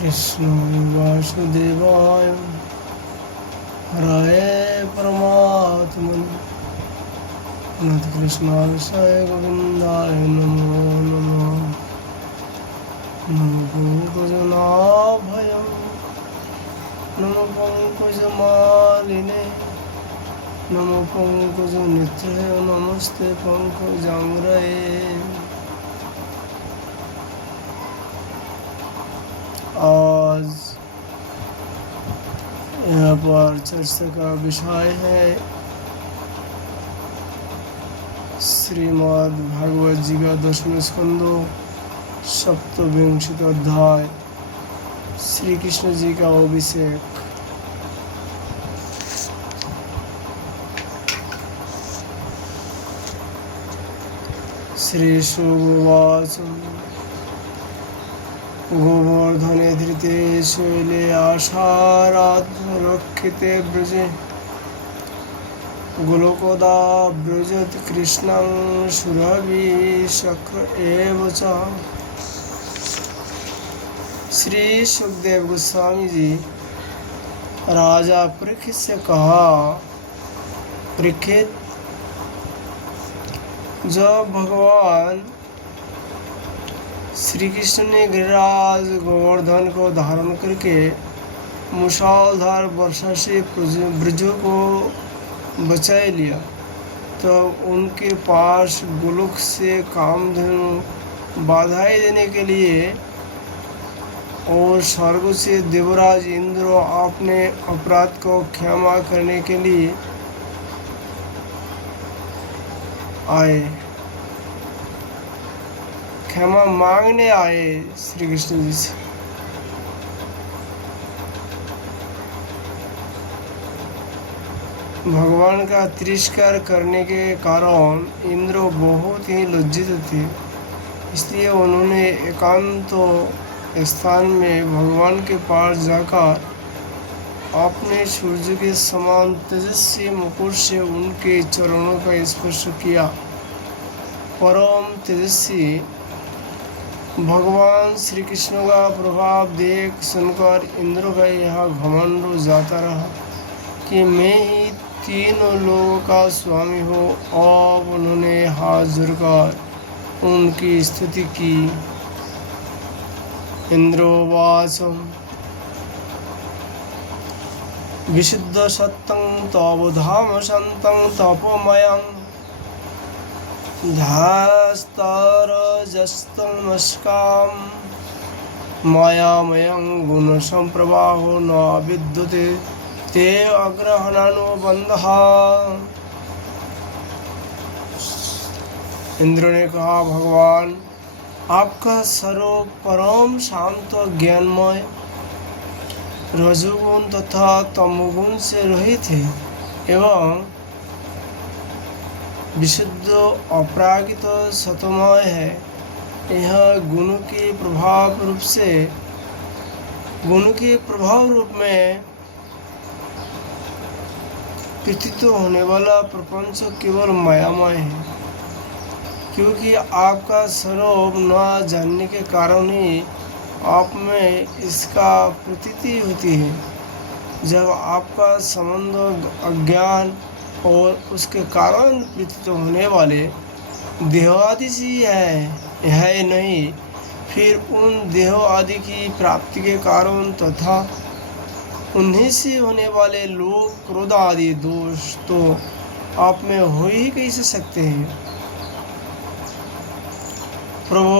कृष्णाय वासुदेवाय हराय परमात्मने कृष्णाय गोविंदाय नमो नमः। नमो पंकजनाभयं नमो पंकजमालिने नमो पंकजनित्रे नमस्ते पंकजांग्रये। आज यहाँ पर चर्चा का विषय है श्रीमद् भागवत जी का 10वें स्कंदो सप्तविंशति अध्याय श्री कृष्ण जी का अभिषेक। श्री शुभवाच गोवर्धने धृते शैले आशाराध्ररक्षिते ब्रजे गोलोकोदा ब्रजत कृष्णं सुरभि शक्र एव च। श्री सुखदेव गोस्वामी जी राजा परीक्षित से कहा, परीक्षित, जब भगवान श्री कृष्ण ने गिरिराज गोवर्धन को धारण करके मुसलधार वर्षा से ब्रजों को बचा लिया, तो उनके पास गोलोक से कामधेनु बाधाएं देने के लिए और स्वर्ग से देवराज इंद्र अपने अपराध को क्षमा करने के लिए आए, क्षमा मांगने आए श्री कृष्ण जी से। भगवान का तिरस्कार करने के कारण इंद्र बहुत ही लज्जित थे, इसलिए उन्होंने एकांत स्थान में भगवान के पास जाकर अपने सूर्य के समान तेजस्वी मुकुट से उनके चरणों का स्पर्श किया। परम तेजस्वी भगवान श्री कृष्ण का प्रभाव देख सुनकर इंद्र का यह घमंड जाता रहा कि मैं ही तीनों लोगों का स्वामी हूँ। अब उन्होंने हाथ जोड़कर उनकी स्तुति की। इंद्रोवाचम विशुद्ध सत्तं तव धाम संतं तपोमयं ध्यास्तरजस्तमस्कां मायामयं गुणसंप्रवाहो न विद्युते ते अग्रहणानुबंधः। इंद्र ने कहा, भगवान, आपका स्वरूप परम शांत ज्ञानमय रजोगुण तथा तमोगुण से रहित है एवं विशुद्ध अपरागित सतमय है। यह गुणों के प्रभाव रूप में प्रतीत होने वाला प्रपंच केवल मायामय है, क्योंकि आपका स्वरूप न जानने के कारण ही आप में इसका प्रतीति होती है। जब आपका संबंध अज्ञान और उसके कारण प्रतीत होने वाले देह आदि से है नहीं, फिर उन देह आदि की प्राप्ति के कारण तथा उन्हीं से होने वाले लोभ क्रोध आदि दोष तो आप में हो ही कैसे सकते हैं। प्रभु,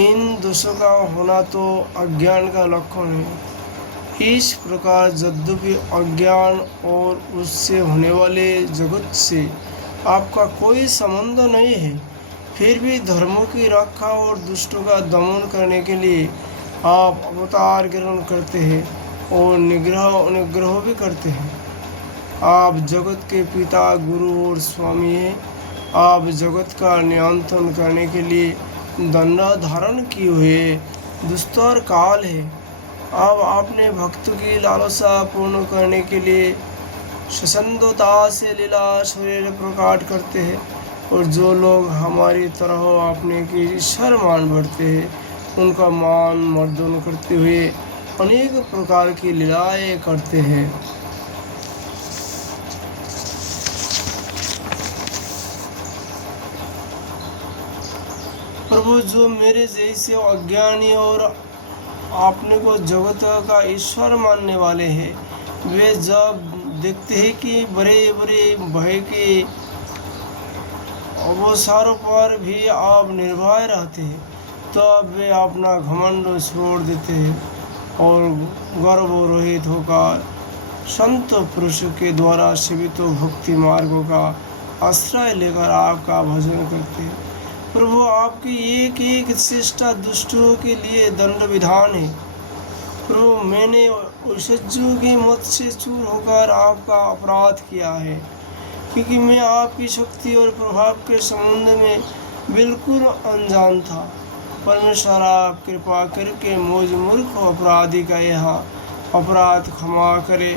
इन दोषों का होना तो अज्ञान का लक्षण है। इस प्रकार यद्यपि अज्ञान और उससे होने वाले जगत से आपका कोई संबंध नहीं है, फिर भी धर्मों की रक्षा और दुष्टों का दमन करने के लिए आप अवतार ग्रहण करते हैं और निग्रह भी करते हैं। आप जगत के पिता, गुरु और स्वामी हैं। आप जगत का नियंत्रण करने के लिए दंड धारण किए हुए दुस्तर काल है। अब आपने भक्तों की लालसा पूर्ण करने के लिए स्वच्छंदता से लीला शरीर प्रकट करते हैं और जो लोग हमारी तरह अपने की ईश्वर मान बैठते हैं उनका मान मर्दन करते हुए अनेक प्रकार की लीलाएं करते हैं। प्रभु, जो मेरे जैसे अज्ञानी और अपने को जगत का ईश्वर मानने वाले हैं, वे जब देखते हैं कि बड़े बड़े भय के अवसरों पर भी आप निर्भय रहते हैं, तब वे अपना घमंड छोड़ देते हैं और गर्वरहित होकर संत पुरुषों के द्वारा सेवित भक्ति मार्गों का आश्रय लेकर आपका भजन करते हैं। प्रभु, आपकी एक एक चेष्टा दुष्टों के लिए दंड विधान है। प्रभु, मैंने ऐश्वर्यों की मत से चूर होकर आपका अपराध किया है, क्योंकि मैं आपकी शक्ति और प्रभाव के संबंध में बिल्कुल अनजान था। परमेश्वर, आप कृपा करके मुझ मूर्ख अपराधी का यह अपराध क्षमा करे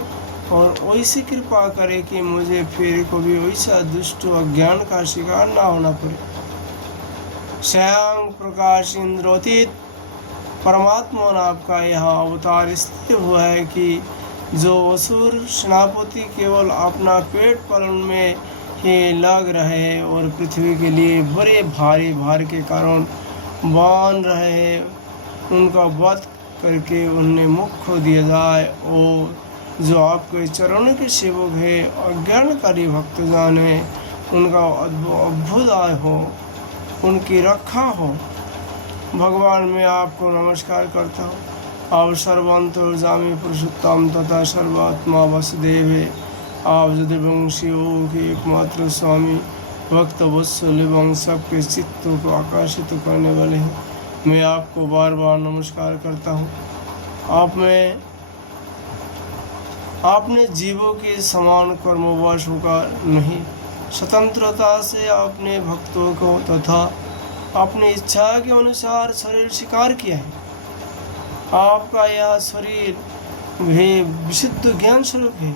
और वैसी कृपा करे कि मुझे फिर कभी वैसा दुष्ट अज्ञान का शिकार ना होना पड़े। स्वयं प्रकाश इंद्रोतीत परमात्मा ने आपका यह अवतार इसलिए हुआ है कि जो असुर सेनापति केवल अपना पेट पालन में ही लग रहे हैं और पृथ्वी के लिए बड़े भारी भार के कारण बांध रहे हैं, उनका वध करके उन्हें मुक्त हो दिया जाए। और जो आपके चरणों के सेवक है, अज्ञानकारी भक्तजन है, उनका अभ्युदय हो, उनकी रक्षा हो। भगवान, मैं आपको नमस्कार करता हूँ। आप सर्वांतर्यामी पुरुषोत्तम तथा सर्वात्मा वसुदेव है। आप यदुवंशी के एकमात्र स्वामी, भक्त वत्सल एवं सबके चित्तों को आकर्षित करने वाले हैं। मैं आपको बार बार नमस्कार करता हूँ। आपने जीवों के समान कर्मवश होकर नहीं, स्वतंत्रता से अपने भक्तों को तथा अपनी इच्छा के अनुसार शरीर स्वीकार किया है। आपका यह शरीर भी विशुद्ध ज्ञान स्वरूप है।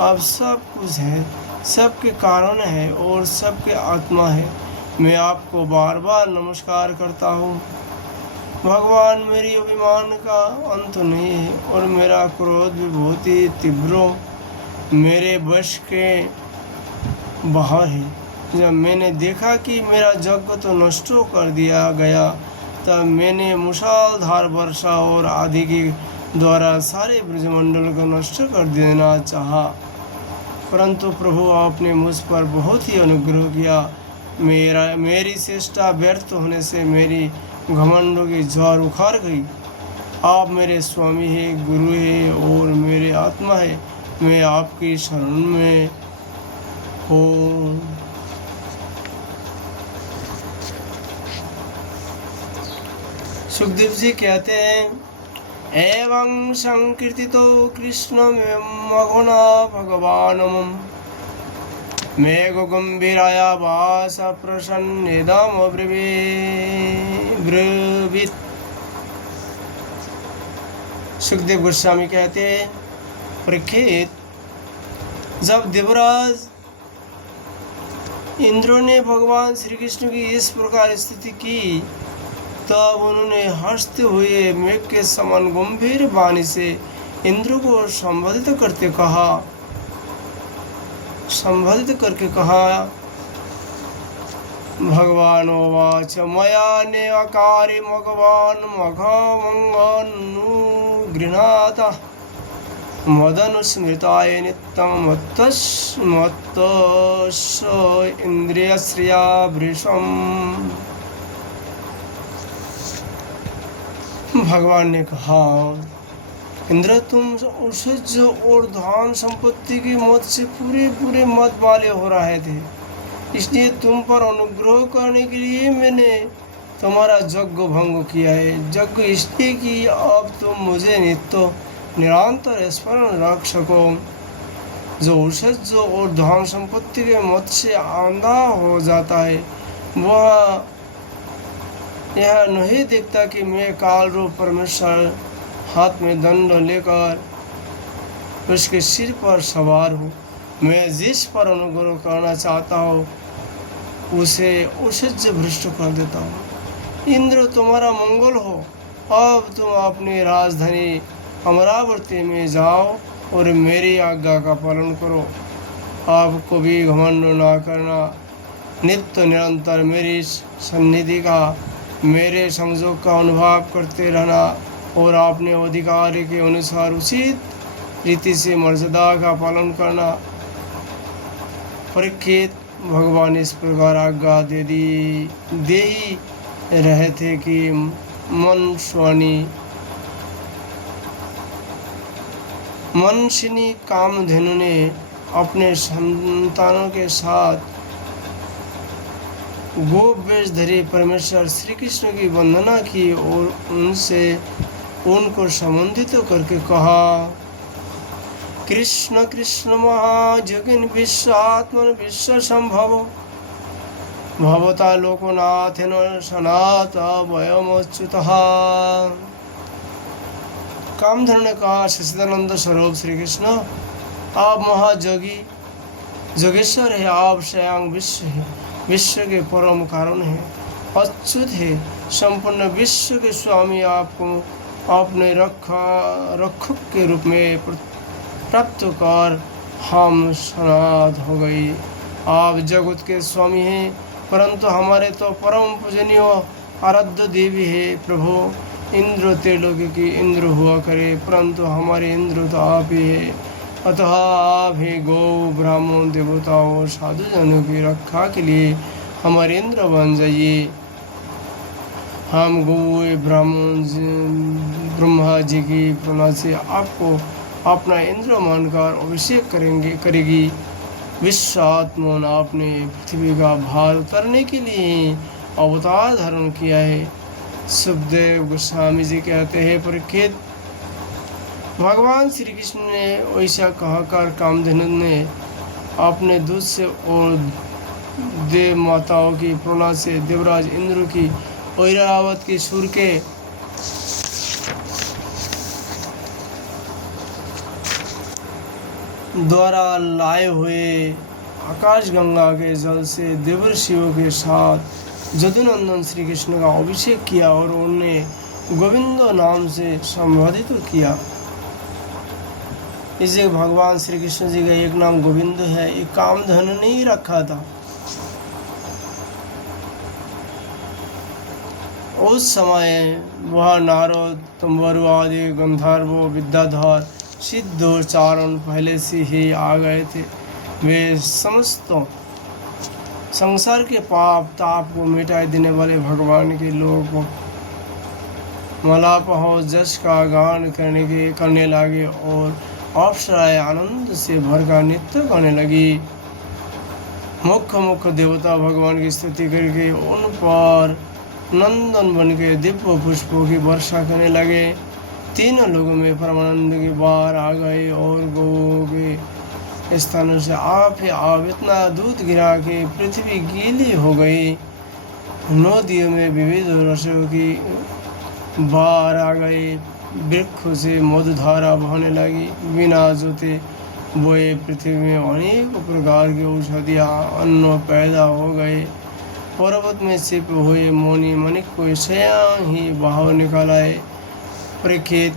आप सब कुछ है, सबके कारण है और सबके आत्मा है। मैं आपको बार बार नमस्कार करता हूँ। भगवान, मेरी अभिमान का अंत नहीं है और मेरा क्रोध भी बहुत ही तीव्र मेरे वश के बाहर है। जब मैंने देखा कि मेरा यज्ञ तो नष्ट कर दिया गया, तब मैंने मूसलाधार वर्षा और आदि के द्वारा सारे ब्रजमंडल को नष्ट कर देना चाहा, परंतु प्रभु, आपने मुझ पर बहुत ही अनुग्रह किया। मेरी चेष्टा व्यर्थ होने से मेरी घमंडों की ज्वार उखाड़ गई। आप मेरे स्वामी हैं, गुरु हैं और मेरे आत्मा है। मैं आपकी शरण में हूँ। सुखदेव जी कहते हैं, एवं संकीर्तितो कृष्ण मगुना भगवानम मेघ गंभीराया वास प्रसन्नेदम ब्रवीत। सुखदेव गोस्वामी कहते हैं, परीक्षित, जब देवराज इंद्र ने भगवान श्री कृष्ण की इस प्रकार स्तुति की, तब उन्होंने हंसते हुए मेघ के समान गंभीर वाणी से इंद्र को संबोधित करके कहा, भगवान उवाच, मया ने अकारि भगवान मघमंगनुगृह्णाता मदनुस्मृताय नित्यं मत्तस्य इंद्रियश्रिया भृशम्। भगवान ने कहा, इंद्र, तुम औषधि और धन संपत्ति की मत से पूरे मत वाले हो रहे थे, इसलिए तुम पर अनुग्रह करने के लिए मैंने तुम्हारा यज्ञ भंग किया है। यज्ञ इसलिए कि अब तुम मुझे नित्य निरंतर स्मरण रख सको। जो औषधि और धन संपत्ति के मत से अंधा हो जाता है, वह यह नहीं देखता कि मैं काल रूप परमेश्वर हाथ में दंड लेकर उसके सिर पर सवार हूँ। मैं जिस पर अनुग्रह करना चाहता हूँ उसे भ्रष्ट कर देता हूँ। इंद्र, तुम्हारा मंगल हो। अब तुम अपनी राजधानी अमरावती में जाओ और मेरी आज्ञा का पालन करो। आपको भी घमंड ना करना, नित्य निरंतर मेरी सन्निधि का, मेरे संयोग का अनुभव करते रहना और अपने अधिकार के अनुसार उचित रीति से मर्यादा का पालन करना। परीक्षित, भगवान इस प्रकार आज्ञा दे ही रहे थे कि मनशिनी कामधेनु ने अपने संतानों के साथ गोवेशधारी परमेश्वर श्री कृष्ण की वंदना की और उनको संबोधित करके कहा, कृष्ण कृष्ण महाजगिन विश्वात्मन विश्व संभव भवता लोकनाथेन सनात वयमच्युतः। कामधेनु ने कहा, सच्चिदानंद स्वरूप श्री कृष्ण, आप महाजगी जोगेश्वर है, आप स्वयं विश्व के परम कारण है, अच्युत है, संपूर्ण विश्व के स्वामी। आपको आपने रक्षक के रूप में प्राप्त कर हम सनात हो गई। आप जगत के स्वामी हैं, परंतु हमारे तो परम पूजनीय आराध्य देवी है। प्रभु, इंद्र त्रिलोकी की इंद्र हुआ करे, परंतु हमारे इंद्र तो आप ही है। अतः आप ही गौ ब्राह्मण देवताओं साधु जनों की रक्षा के लिए हमारे इंद्र बन जाइए। हम गौ ब्राह्मण ब्रह्मा जी की प्रेरणा से आपको अपना इंद्र मानकर अभिषेक करेगी। विश्वात्मन, आपने पृथ्वी का भार उतारने के लिए अवतार धारण किया है। सुखदेव गोस्वामी जी कहते हैं, परीक्षित, भगवान श्री कृष्ण ने ऐसा कहकर कामधेनु ने अपने दूध से और देव माताओं की प्रेरणा से देवराज इंद्र की ऐरावत की सुर के द्वारा लाए हुए आकाश गंगा के जल से देवर्षियों के साथ जदुनंदन श्री कृष्ण का अभिषेक किया और उन्हें गोविंद नाम से संबोधित किया। इसे भगवान श्री कृष्ण जी का एक नाम गोविंद है, एक कामधेनु ने ही रखा था। उस समय वह नारद, तंबरु आदि गंधर्व, विद्याधर, सिद्ध और चारण पहले से ही आ गए थे। वे समस्त संसार के पाप ताप को मिटा देने वाले भगवान के लोग मलापह जश का गान करने लगे और अप्सराएं आनंद से भरकर नृत्य करने लगी। मुख्य देवता भगवान की स्तुति करके उन पर नंदन बन के दिव्य पुष्पों की वर्षा करने लगे। तीनों लोगों में परमानंद की बाढ़ आ गई और गौ के स्थानों से आप इतना दूध गिरा के पृथ्वी गीली हो गई। नदियों में विविध रसों की बाढ़ आ गई। वृक्षों से मधुधारा बहने लगी। बिना जोते बोए पृथ्वी में अनेक प्रकार की औषधियाँ अन्न पैदा हो गए। पर्वत में छिप हुए मोनी मणिक को स्वयं ही बाहर निकालाए। परीक्षित,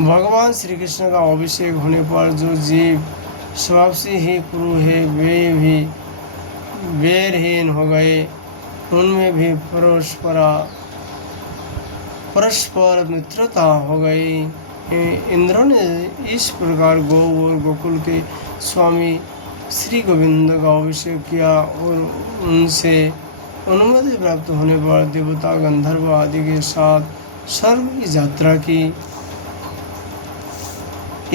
भगवान श्री कृष्ण का अभिषेक होने पर जो जीव स्वभाव से ही क्रूर है वे भी बैरहीन हो गए। उनमें भी परस्पर मित्रता हो गई। इंद्र ने इस प्रकार गौ और गोकुल के स्वामी श्री गोविंद का अभिषेक किया और उनसे अनुमति प्राप्त होने पर देवता गंधर्व आदि के साथ स्वर्ग की यात्रा की।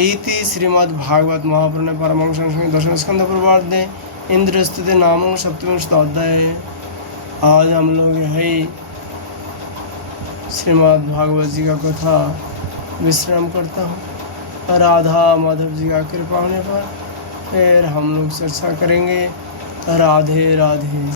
इति श्रीमद्भागवत महापुराणे परमहंस संहितायां दशम स्कंध पूर्वार्धे इंद्र स्तुति नामक सप्तमोऽध्याय। आज हम लोग है श्रीमद्भागवत जी का कथा विश्राम करता हूँ। राधा माधव जी का कृपा होने पर फिर हम लोग चर्चा करेंगे। राधे राधे।